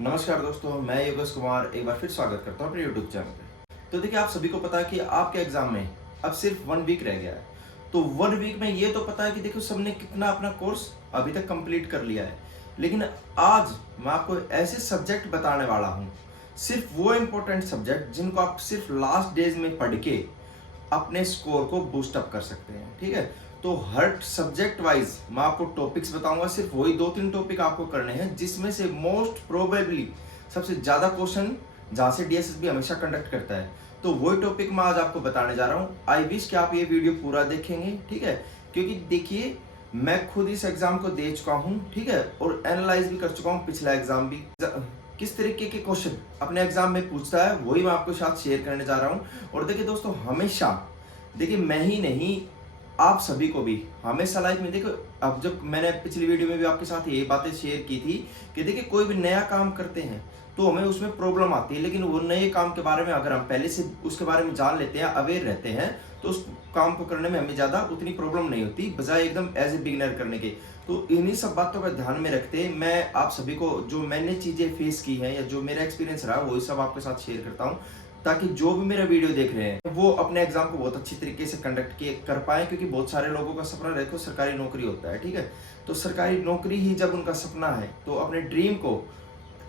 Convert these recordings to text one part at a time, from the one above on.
नमस्कार दोस्तों, मैं योगेश कुमार एक बार फिर स्वागत करता हूँ अपने यूट्यूब चैनल पे। तो देखिए, आप सभी को पता है कि आपके एग्जाम में अब सिर्फ 1 वीक रह गया है। तो 1 वीक में ये तो पता है कि देखो सबने कितना अपना कोर्स अभी तक कंप्लीट कर लिया है। लेकिन आज मैं आपको ऐसे सब्जेक्ट बताने वाला हूँ, सिर्फ वो इम्पोर्टेंट सब्जेक्ट जिनको आप सिर्फ लास्ट डेज में पढ़ के अपने स्कोर को बूस्ट अप कर सकते हैं। ठीक है, तो हर सब्जेक्ट वाइज मैं आपको टॉपिक्स बताऊंगा। सिर्फ वही 2-3 टॉपिक आपको करने हैं जिसमें से मोस्ट प्रोबेबली सबसे ज्यादा क्वेश्चन जहां से डीएसएसबी हमेशा कंडक्ट करता है, तो वही टॉपिक मैं आज आपको बताने जा रहा हूं। आई विश कि आप ये वीडियो पूरा देखेंगे। ठीक है, क्योंकि देखिए, मैं खुद इस एग्जाम को दे चुका हूं। ठीक है, और एनालाइज भी कर चुका हूं पिछला एग्जाम भी। किस तरीके के क्वेश्चन अपने एग्जाम में पूछता है वही मैं आपके साथ शेयर करने जा रहा हूं। और देखिए दोस्तों, हमेशा देखिए, मैं ही नहीं, आप सभी को भी हमेशा लाइफ में देखो, अब जब मैंने पिछली वीडियो में भी आपके साथ ये बातें शेयर की थी कि देखिए, कोई भी नया काम करते हैं तो हमें उसमें प्रॉब्लम आती है। लेकिन वो नए काम के बारे में अगर हम पहले से उसके बारे में जान लेते हैं, अवेयर रहते हैं, तो उस काम को करने में हमें ज़्यादा उतनी प्रॉब्लम नहीं होती, बजाय एकदम एज ए बिगिनर करने के। तो इन्हीं सब बातों का ध्यान में रखते मैं आप सभी को जो मैंने चीज़ें फेस की हैं या जो मेरा एक्सपीरियंस रहा वही सब आपके साथ शेयर करता हूँ, ताकि जो भी मेरा वीडियो देख रहे हैं वो अपने एग्जाम को बहुत अच्छी तरीके से कंडक्ट किए कर पाए। क्योंकि बहुत सारे लोगों का सपना देखो सरकारी नौकरी होता है। ठीक है, तो सरकारी नौकरी ही जब उनका सपना है तो अपने ड्रीम को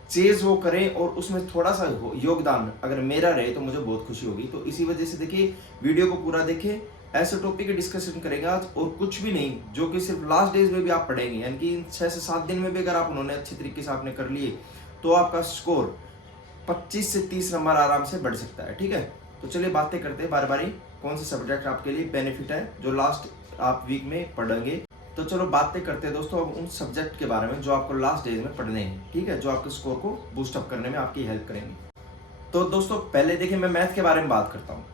चेज वो करें और उसमें थोड़ा सा योगदान अगर मेरा रहे तो मुझे बहुत खुशी होगी। तो इसी वजह से देखिए, वीडियो को पूरा देखें। ऐसे टॉपिक की डिस्कशन करेंगे आज, और कुछ भी नहीं जो कि सिर्फ लास्ट डेज में भी आप पढ़ेंगे, यानी कि 6 से 7 दिन में भी अगर आप उन्होंने अच्छी तरीके से आपने कर लिए तो आपका स्कोर 25 से 30 नंबर आराम से बढ़ सकता है। ठीक है, तो चलिए बातें करते हैं बारी बारी कौन से सब्जेक्ट आपके लिए बेनिफिट है जो लास्ट आप वीक में पढ़ेंगे। तो चलो बातें करते हैं दोस्तों अब उन सब्जेक्ट के बारे में जो आपको लास्ट डेज में पढ़ने हैं। ठीक है, जो आपके स्कोर को बूस्ट अप करने में आपकी हेल्प करेंगे। तो दोस्तों पहले देखिए, मैं मैथ के बारे में बात करता हूँ।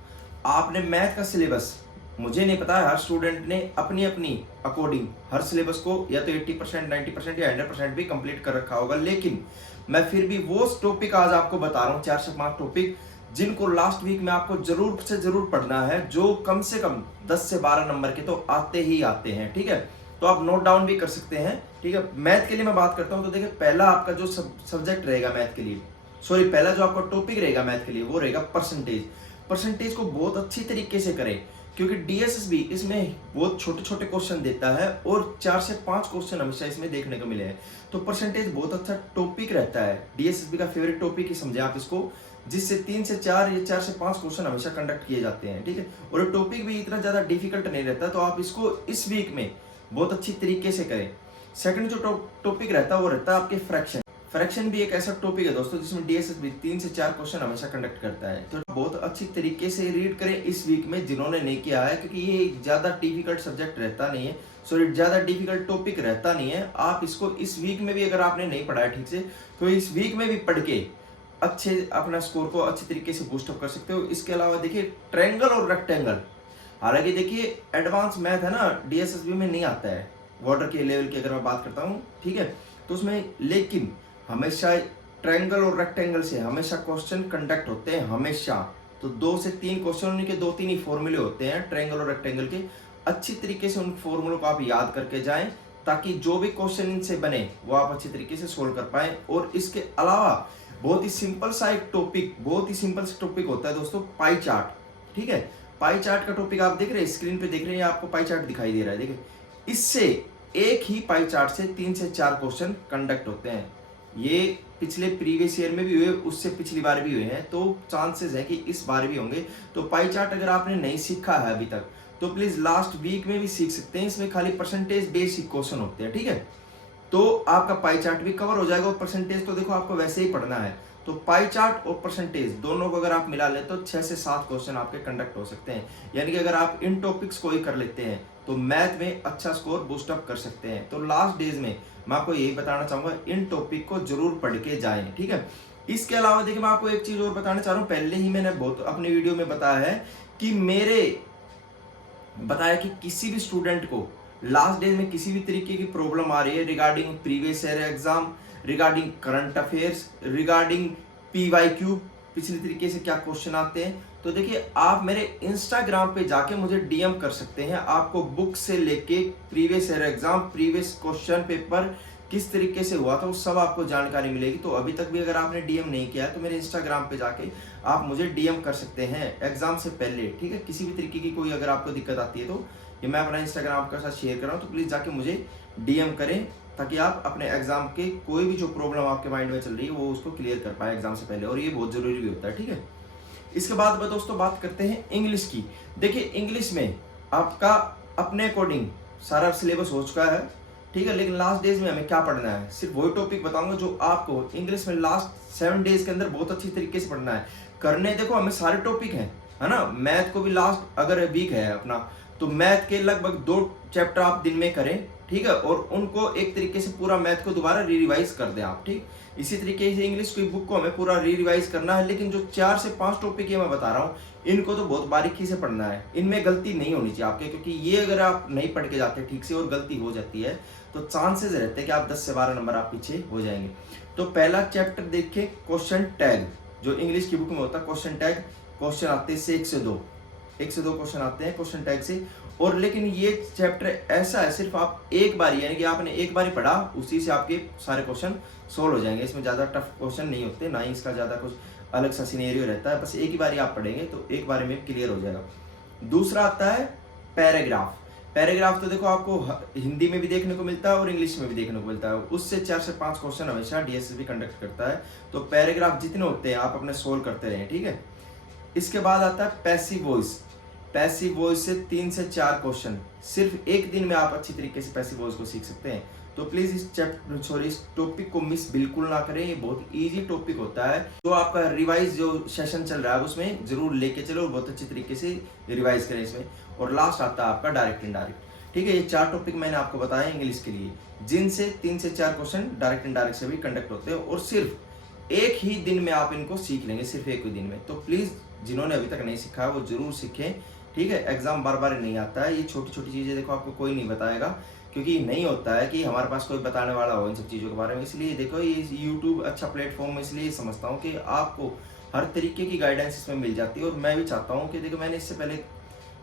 आपने मैथ का सिलेबस, मुझे नहीं पता है, हर स्टूडेंट ने अपनी अपनी अकॉर्डिंग हर सिलेबस को या तो 80%, 90% या 100% भी कंप्लीट कर रखा होगा। लेकिन मैं फिर भी वो टॉपिक आज आपको बता रहा हूँ, 4 से 5 टॉपिक जिनको लास्ट वीक में आपको जरूर से जरूर पढ़ना है, जो कम से कम 10 से 12 नंबर के तो आते ही आते हैं। ठीक है, तो आप नोट डाउन भी कर सकते हैं। ठीक है, मैथ के लिए मैं बात करता हूँ तो देखिए, पहला आपका जो सब्जेक्ट रहेगा मैथ के लिए, सॉरी पहला जो आपका टॉपिक रहेगा मैथ के लिए वो रहेगा परसेंटेज। परसेंटेज को बहुत अच्छी तरीके से करें, क्योंकि डीएसएसबी इसमें बहुत छोटे छोटे क्वेश्चन देता है और 4 से 5 क्वेश्चन हमेशा इसमें देखने को मिले हैं। तो परसेंटेज बहुत अच्छा टॉपिक रहता है, डीएसएसबी का फेवरेट टॉपिक ही समझे आप इसको, जिससे 3 से 4 या 4 से 5 क्वेश्चन हमेशा कंडक्ट किए जाते हैं। ठीक है, और ये टॉपिक भी इतना ज्यादा डिफिकल्ट नहीं रहता, तो आप इसको इस वीक में बहुत अच्छी तरीके से करें। सेकंड जो टॉपिक रहता है वो रहता है आपके फ्रैक्शन। फ्रैक्शन भी एक ऐसा टॉपिक है दोस्तों जिसमें डीएसएसबी 3 से 4 क्वेश्चन हमेशा कंडक्ट करता है। तो बहुत अच्छी तरीके से रीड करें इस वीक में जिन्होंने नहीं किया है, क्योंकि ये ज्यादा डिफिकल्ट सब्जेक्ट रहता नहीं है, सॉरी ज्यादा डिफिकल्ट टॉपिक रहता नहीं है। आप इसको इस वीक में भी अगर आपने नहीं पढ़ा है ठीक से, तो इस वीक में भी पढ़ के अच्छे अपना स्कोर को अच्छी तरीके से बूस्ट अप कर सकते हो। इसके अलावा देखिए, ट्रायंगल और रेक्टेंगल, हालांकि देखिए एडवांस मैथ है ना, डीएसएसबी में नहीं आता है, वाटर के लेवल की अगर मैं बात करता हूँ। ठीक है, तो उसमें लेकिन हमेशा ट्रायंगल और रेक्टेंगल से हमेशा क्वेश्चन कंडक्ट होते हैं हमेशा। तो 2 से 3 क्वेश्चन, उनके 2-3 ही फॉर्मूले होते हैं ट्रायंगल और रेक्टेंगल के। अच्छी तरीके से उन फॉर्मूलों को आप याद करके जाएं, ताकि जो भी क्वेश्चन इनसे बने वो आप अच्छी तरीके से सोल्व कर पाएं। और इसके अलावा बहुत ही सिंपल सा एक टॉपिक, बहुत ही सिंपल सा टॉपिक होता है दोस्तों, पाई चार्ट। ठीक है, पाई चार्ट का टॉपिक आप देख रहे हैं, स्क्रीन पे देख रहे हैं, आपको पाई चार्ट दिखाई दे रहा है। देखिए, इससे एक ही पाई चार्ट से 3 से 4 क्वेश्चन कंडक्ट होते हैं। ये पिछले प्रीवियस ईयर में भी हुए, उससे पिछली बार भी हुए हैं, तो चांसेस है कि इस बार भी होंगे। तो पाई चार्ट अगर आपने नहीं सीखा है अभी तक तो प्लीज लास्ट वीक में भी सीख सकते हैं। इसमें खाली परसेंटेज बेसिक क्वेश्चन होते हैं। ठीक है, तो आपका पाई चार्ट भी कवर हो जाएगा। और परसेंटेज तो देखो आपको वैसे ही पढ़ना है, तो पाई चार्ट और परसेंटेज दोनों को अगर आप मिला ले तो 6 से 7 क्वेश्चन आपके कंडक्ट हो सकते हैं। यानी कि अगर आप इन टॉपिक्स को ही कर लेते हैं तो मैथ में अच्छा स्कोर बूस्ट अप कर सकते हैं। तो लास्ट डेज में मैं आपको यही बताना चाहूंगा, इन टॉपिक को जरूर पढ़ के जाएं। ठीक है, इसके अलावा देखिए, मैं आपको एक चीज और बताना चाह रहा हूँ। पहले ही मैंने बहुत अपनी वीडियो में बताया है कि किसी भी स्टूडेंट को लास्ट डेज में किसी भी तरीके की प्रॉब्लम आ रही है regarding previous year exam, regarding current affairs, regarding PYQ, पिछले तरीके से क्या क्वेश्चन आते हैं, तो देखिए आप मेरे इंस्टाग्राम पे जाके मुझे डीएम कर सकते हैं। आपको बुक से लेके previous year exam, previous question paper, किस तरीके से हुआ था, वो सब आपको जानकारी मिलेगी। तो अभी तक भी अगर आपने डीएम नहीं किया है तो मेरे इंस्टाग्राम पे जाके आप मुझे डीएम कर सकते हैं एग्जाम से पहले, ठीक है। किसी भी तरीके की कोई अगर आपको दिक्कत आती है तो ये मैं अपना इंस्टाग्राम आपके साथ शेयर कर रहा हूँ, तो प्लीज़ जाके मुझे डीएम करें, ताकि आप अपने एग्जाम के कोई भी जो प्रॉब्लम आपके माइंड में चल रही है वो उसको क्लियर कर पाए एग्जाम से पहले, और ये बहुत ज़रूरी भी होता है, ठीक है। इसके बाद दोस्तों बात करते हैं इंग्लिश की। देखिए इंग्लिश में आपका अपने अकॉर्डिंग सारा सिलेबस हो चुका है, ठीक है, लेकिन लास्ट डेज में हमें क्या पढ़ना है, सिर्फ वही टॉपिक बताऊंगा जो आपको इंग्लिश में लास्ट 7 डेज के अंदर बहुत अच्छी तरीके से पढ़ना है। करने देखो हमें सारे टॉपिक हैं, है ना। मैथ को भी लास्ट अगर वीक है अपना, तो मैथ के लगभग 2 चैप्टर आप दिन में करें, ठीक है, और उनको एक तरीके से पूरा मैथ को दोबारा रिवाइज कर दें आप, ठीक। इसी तरीके से इंग्लिश की बुक को हमें पूरा रिवाइज करना है, लेकिन जो 4 से 5 टॉपिक ये मैं बता रहा हूँ, इनको तो बहुत बारीकी से पढ़ना है, इनमें गलती नहीं होनी चाहिए आपके, क्योंकि ये अगर आप नहीं पढ़ के जाते ठीक से और गलती हो जाती है तो चांसेस रहते हैं कि आप 10 से 12 नंबर आप पीछे हो जाएंगे। तो पहला चैप्टर देखिए क्वेश्चन टैग, जो इंग्लिश की बुक में होता है क्वेश्चन टैग। क्वेश्चन आते हैं 1 से 2, 1 से 2 क्वेश्चन आते हैं क्वेश्चन टैग से। और लेकिन ये चैप्टर ऐसा है, सिर्फ आप एक बार यानी कि आपने एक बार ही पढ़ा, उसी से आपके सारे क्वेश्चन सोल्व हो जाएंगे। इसमें ज़्यादा टफ क्वेश्चन नहीं होते, ना ही इसका ज़्यादा कुछ अलग सा सिनेरियो रहता है, बस एक ही बार ही आप पढ़ेंगे तो एक बार में क्लियर हो जाएगा। दूसरा आता है पैराग्राफ। पैराग्राफ तो देखो आपको हिंदी में भी देखने को मिलता है और इंग्लिश में भी देखने को मिलता है, उससे 4 से 5 क्वेश्चन हमेशा डीएसएसबी कंडक्ट करता है। तो पैराग्राफ जितने होते हैं आप अपने सोल्व करते रहें, ठीक है। इसके बाद आता है पैसिव वॉइस। पैसिव वॉइस से 3 से 4 क्वेश्चन, सिर्फ एक दिन में आप अच्छी तरीके से पैसिव वॉइस को सीख सकते हैं। तो प्लीज इस टॉपिक को मिस बिल्कुल ना करें, ये बहुत इजी टॉपिक होता है। जो आपका रिवाइज जो सेशन चल रहा है उसमें जरूर लेके चलो और बहुत अच्छी तरीके से रिवाइज करें इसमें। और लास्ट आता है आपका डायरेक्ट इनडायरेक्ट, ठीक है। ये 4 टॉपिक मैंने आपको बताया इंग्लिश के लिए, जिनसे 3 से 4 क्वेश्चन डायरेक्ट इनडायरेक्ट से भी कंडक्ट होते हैं, और सिर्फ एक ही दिन में आप इनको सीख लेंगे, सिर्फ एक ही दिन में। तो प्लीज जिन्होंने अभी तक नहीं सीखा है वो जरूर सीखें, ठीक है। एग्जाम बार बार नहीं आता है, ये छोटी छोटी चीजें देखो आपको कोई नहीं बताएगा, क्योंकि नहीं होता है कि हमारे पास कोई बताने वाला हो इन सब चीज़ों के बारे में। इसलिए देखो ये YouTube अच्छा प्लेटफॉर्म, इसलिए समझता हूँ कि आपको हर तरीके की गाइडेंस इसमें मिल जाती है। और मैं भी चाहता हूँ कि देखो मैंने इससे पहले,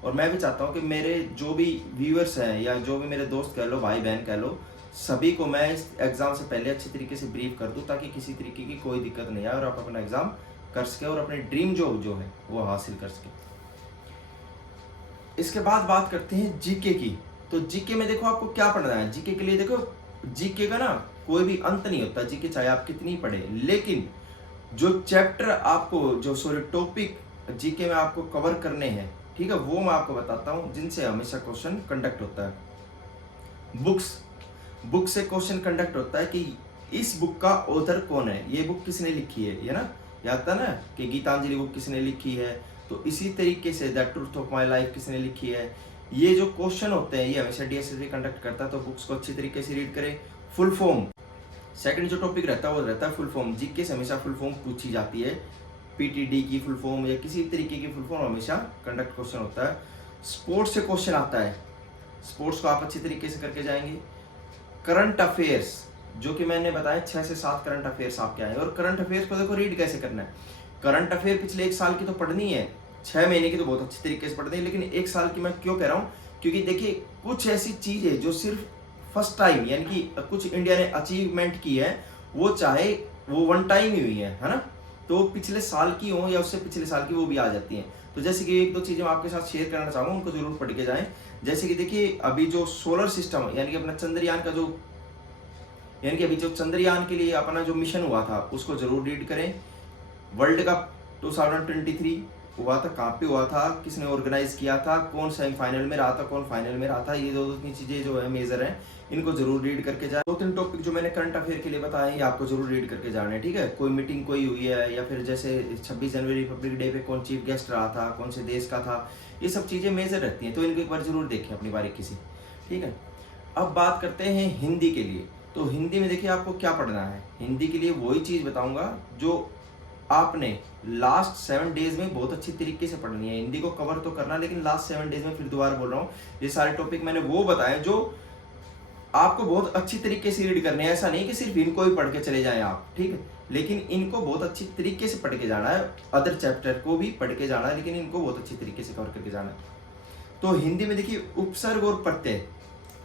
और मैं भी चाहता हूँ कि मेरे जो भी व्यूअर्स हैं या जो भी मेरे दोस्त कह लो, भाई बहन कह लो, सभी को मैं इस एग्ज़ाम से पहले अच्छी तरीके से ब्रीफ कर दूँ, ताकि किसी तरीके की कोई दिक्कत नहीं आए और आप अपना एग्ज़ाम कर सके और अपने ड्रीम जॉब जो है वो हासिल कर सके। इसके बाद बात करते हैं जीके की। तो जीके में देखो आपको क्या पढ़ना है। जीके के लिए देखो, जीके का ना कोई भी अंत नहीं होता, जीके चाहे आप कितनी पढ़े, लेकिन जो चैप्टर आपको जो टॉपिक जीके में आपको कवर करने हैं, ठीक है, वो मैं आपको बताता हूँ जिनसे हमेशा क्वेश्चन कंडक्ट होता है। बुक से क्वेश्चन कंडक्ट होता है कि इस बुक का ऑथर कौन है, ये बुक किसने लिखी है ना, याद था ना कि गीतांजलि बुक किसने लिखी है। तो इसी तरीके से the truth of my life किसने लिखी है। ये जो क्वेश्चन होते हैं ये हमेशा डीएसएसबी कंडक्ट करता है, तो बुक्स को अच्छी तरीके से रीड करें। फुल फॉर्म, सेकंड जो टॉपिक रहता है वो रहता है फुल फॉर्म। जीके से हमेशा फुल फॉर्म पूछी जाती है, पीटीडी की फुल फॉर्म या किसी तरीके की फुल फॉर्म हमेशा कंडक्ट क्वेश्चन होता है। स्पोर्ट्स से क्वेश्चन आता है, स्पोर्ट्स को आप अच्छी तरीके से करके जाएंगे। करंट अफेयर्स, जो कि मैंने बताया 6 से 7 करंट अफेयर्स आपके आए, और करंट अफेयर्स को देखो रीड कैसे करना है। करंट अफेयर पिछले 1 साल की तो पढ़नी है, 6 महीने की तो बहुत अच्छी तरीके से पढ़नी है, लेकिन 1 साल की मैं क्यों कह रहा हूँ, क्योंकि देखिए कुछ ऐसी चीज है जो सिर्फ फर्स्ट टाइम यानी कि कुछ इंडिया ने अचीवमेंट की है, वो चाहे वो 1 टाइम ही हुई है ना, तो पिछले साल की हो या उससे पिछले साल की वो भी आ जाती हैं। तो जैसे कि 1-2 चीजें मैं आपके साथ शेयर करना चाहूँगा, उनको जरूर पढ़ के जाएं। जैसे कि देखिए अभी जो सोलर सिस्टम यानी कि अपना चंद्रयान का जो, यानी कि अभी जो चंद्रयान के लिए अपना जो मिशन हुआ था उसको जरूर रीड करें। वर्ल्ड कप 2023 हुआ था, कहाँ पे हुआ था, किसने ऑर्गेनाइज किया था, कौन सेमीफाइनल में रहा था, कौन फाइनल में रहा था, ये 2-3 चीजें जो है मेजर हैं, इनको जरूर रीड करके जाए। 2-3 टॉपिक जो मैंने करंट अफेयर के लिए बताए ये आपको जरूर रीड करके जाने, ठीक है। कोई मीटिंग कोई हुई है, या फिर जैसे 26 जनवरी रिपब्लिक डे पे कौन चीफ गेस्ट रहा था, कौन से देश का था, ये सब चीजें मेजर रहती हैं, तो इनको एक बार जरूर देखें अपनी बारीकी से, ठीक है। अब बात करते हैं हिंदी के लिए। तो हिंदी में देखिए आपको क्या पढ़ना है। हिंदी के लिए वही चीज बताऊंगा जो आपने लास्ट 7 डेज में बहुत अच्छी तरीके से पढ़नी है। हिंदी को कवर तो करना, लेकिन लास्ट 7 डेज में फिर दोबारा बोल रहा हूँ, ये सारे टॉपिक मैंने वो बताए जो आपको बहुत अच्छी तरीके से रीड करने हैं। ऐसा नहीं कि सिर्फ इनको ही पढ़ के चले जाएं आप, ठीक है, लेकिन इनको बहुत अच्छी तरीके से पढ़ के जाना है। अदर चैप्टर को भी पढ़ के जाना है, लेकिन इनको बहुत अच्छी तरीके से कवर करके जाना है। तो हिंदी में देखिए उपसर्ग और प्रत्यय,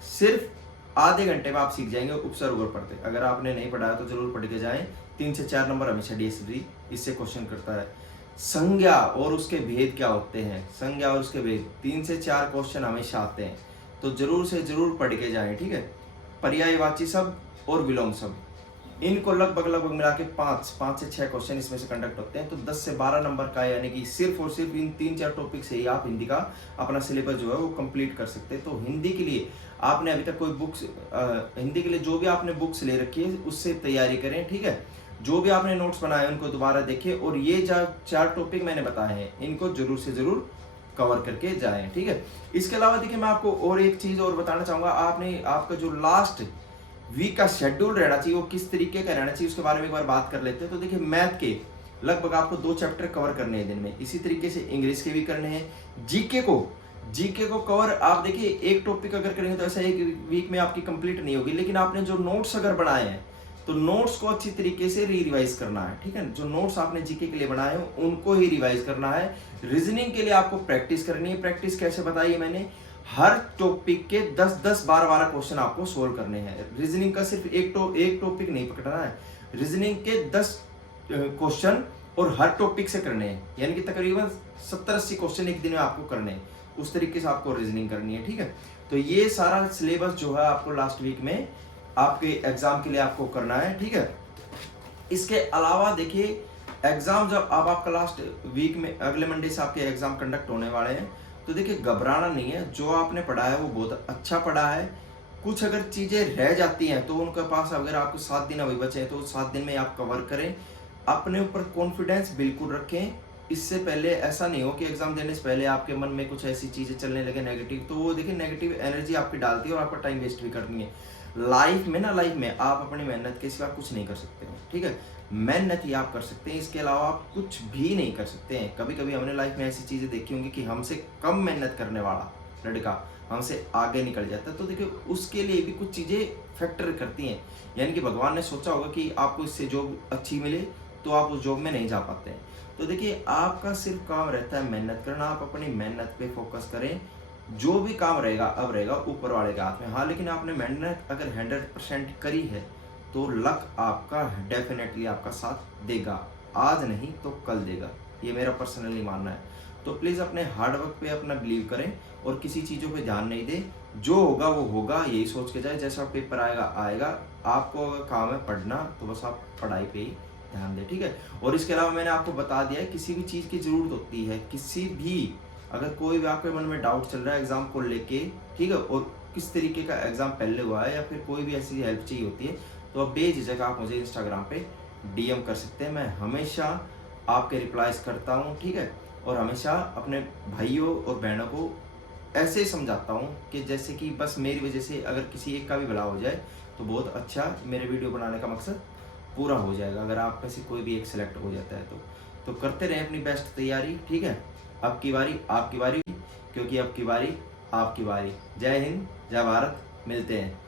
सिर्फ आधे घंटे में आप सीख जाएंगे उपसर्ग और प्रत्यय। अगर आपने नहीं पढ़ा है तो जरूर पढ़ के जाएं। 3 से 4 नंबर हमेशा डीएसपी इससे क्वेश्चन करता है। संज्ञा और उसके भेद क्या होते हैं, संज्ञा और उसके भेद 3 से 4 क्वेश्चन हमेशा आते हैं, तो जरूर से जरूर पढ़ के जाएं, ठीक है। पर्यायवाची शब्द और विलोम शब्द, इनको लगभग लगभग मिला के 5 से 6 क्वेश्चन इसमें से कंडक्ट होते हैं। तो 10 से 12 नंबर का, यानी कि सिर्फ और सिर्फ इन 3-4 टॉपिक से ही आप हिंदी का अपना सिलेबस जो है वो कंप्लीट कर सकते हैं। तो हिंदी के लिए आपने अभी तक कोई बुक्स, हिंदी के लिए जो भी आपने बुक्स ले रखी है उससे तैयारी करें, ठीक है। जो भी आपने नोट्स बनाए उनको दोबारा देखें, और ये 4 टॉपिक मैंने बताए हैं इनको जरूर से जरूर कवर करके जाएं, ठीक है। इसके अलावा देखिए मैं आपको और एक चीज और बताना चाहूंगा, आपका जो लास्ट वीक का शेड्यूल रहना चाहिए वो किस तरीके का रहना चाहिए उसके बारे में एक बार बात कर लेते हैं। तो देखिए मैथ के लगभग आपको 2 चैप्टर कवर करने हैं दिन में, इसी तरीके से इंग्लिश के भी करने हैं। जीके को कवर आप देखिए एक टॉपिक अगर करेंगे तो ऐसा एक वीक में आपकी कंप्लीट नहीं होगी, लेकिन आपने जो नोट्स अगर बनाए हैं तो नोट्स को अच्छी तरीके से रिवाइज करना है, ठीक है। जो नोट्स आपने जीके के लिए बनाए हैं उनको ही रिवाइज करना है। रीजनिंग के लिए आपको प्रैक्टिस करनी है। प्रैक्टिस कैसे बताई है मैंने, हर टॉपिक के 10-10, 12-12 क्वेश्चन आपको सोल्व करने हैं। रीजनिंग का सिर्फ एक टॉपिक नहीं पकड़ना है, रीजनिंग के 10 क्वेश्चन और हर टॉपिक से करने हैं, यानी कि तकरीबन 70-80 क्वेश्चन एक दिन में आपको करने हैं। उस तरीके से आपको रीजनिंग करनी है, ठीक है। तो ये सारा सिलेबस जो है आपको लास्ट वीक में आपके एग्जाम के लिए आपको करना है, ठीक है। इसके अलावा देखिए एग्जाम जब अब आपका लास्ट वीक में अगले मंडे से आपके एग्जाम कंडक्ट होने वाले हैं, तो देखिए घबराना नहीं है। जो आपने पढ़ा है वो बहुत अच्छा पढ़ा है। कुछ अगर चीज़ें रह जाती हैं तो उनके पास अगर आपको 7 दिन अभी बचे हैं तो 7 दिन में आप कवर करें। अपने ऊपर कॉन्फिडेंस बिल्कुल रखें। इससे पहले ऐसा नहीं हो कि एग्जाम देने से पहले आपके मन में कुछ ऐसी चीज़ें चलने लगे नेगेटिव, तो वो देखिए नेगेटिव एनर्जी आपकी डालती है और आपका टाइम वेस्ट भी करनी है। लाइफ में आप अपनी मेहनत के सिवा कुछ नहीं कर सकते हैं, ठीक है। मेहनत ही आप कर सकते हैं, इसके अलावा आप कुछ भी नहीं कर सकते हैं। कभी कभी हमने लाइफ में ऐसी चीज़ें देखी होंगी कि हमसे कम मेहनत करने वाला लड़का हमसे आगे निकल जाता है, तो देखिए उसके लिए भी कुछ चीज़ें फैक्टर करती हैं। यानी कि भगवान ने सोचा होगा कि आपको इससे जॉब अच्छी मिले तो आप उस जॉब में नहीं जा पाते हैं। तो देखिए आपका सिर्फ काम रहता है मेहनत करना। आप अपनी मेहनत पे फोकस करें। जो भी काम रहेगा अब रहेगा ऊपर वाले के हाथ में। हाँ, लेकिन आपने मेहनत अगर 100% करी है तो लक आपका डेफिनेटली आपका साथ देगा, आज नहीं तो कल देगा, ये मेरा पर्सनली मानना है। तो प्लीज़ अपने हार्ड वर्क पे अपना बिलीव करें और किसी चीज़ों पे ध्यान नहीं दें। जो होगा वो होगा, यही सोच के जाए। जैसा पेपर आएगा आएगा। आपको अगर काम है पढ़ना तो बस आप पढ़ाई पे ही ध्यान दें, ठीक है। और इसके अलावा मैंने आपको बता दिया है किसी भी चीज़ की ज़रूरत होती है, किसी भी अगर कोई भी आपके मन में डाउट चल रहा है एग्जाम को लेके, ठीक है, और किस तरीके का एग्जाम पहले हुआ है या फिर कोई भी ऐसी हेल्प चाहिए होती है, तो आप बेझिझक आप मुझे इंस्टाग्राम पे डीएम कर सकते हैं। मैं हमेशा आपके रिप्लाईज करता हूँ, ठीक है। और हमेशा अपने भाइयों और बहनों को ऐसे समझाता हूँ कि जैसे कि बस मेरी वजह से अगर किसी एक का भी भला हो जाए तो बहुत अच्छा मेरे वीडियो बनाने का मकसद पूरा हो जाएगा, अगर आप में से कोई भी एक सिलेक्ट हो जाता है तो करते रहें अपनी बेस्ट तैयारी, ठीक है। अब की बारी आपकी बारी, क्योंकि अब की बारी आपकी बारी। जय हिंद, जय भारत, मिलते हैं।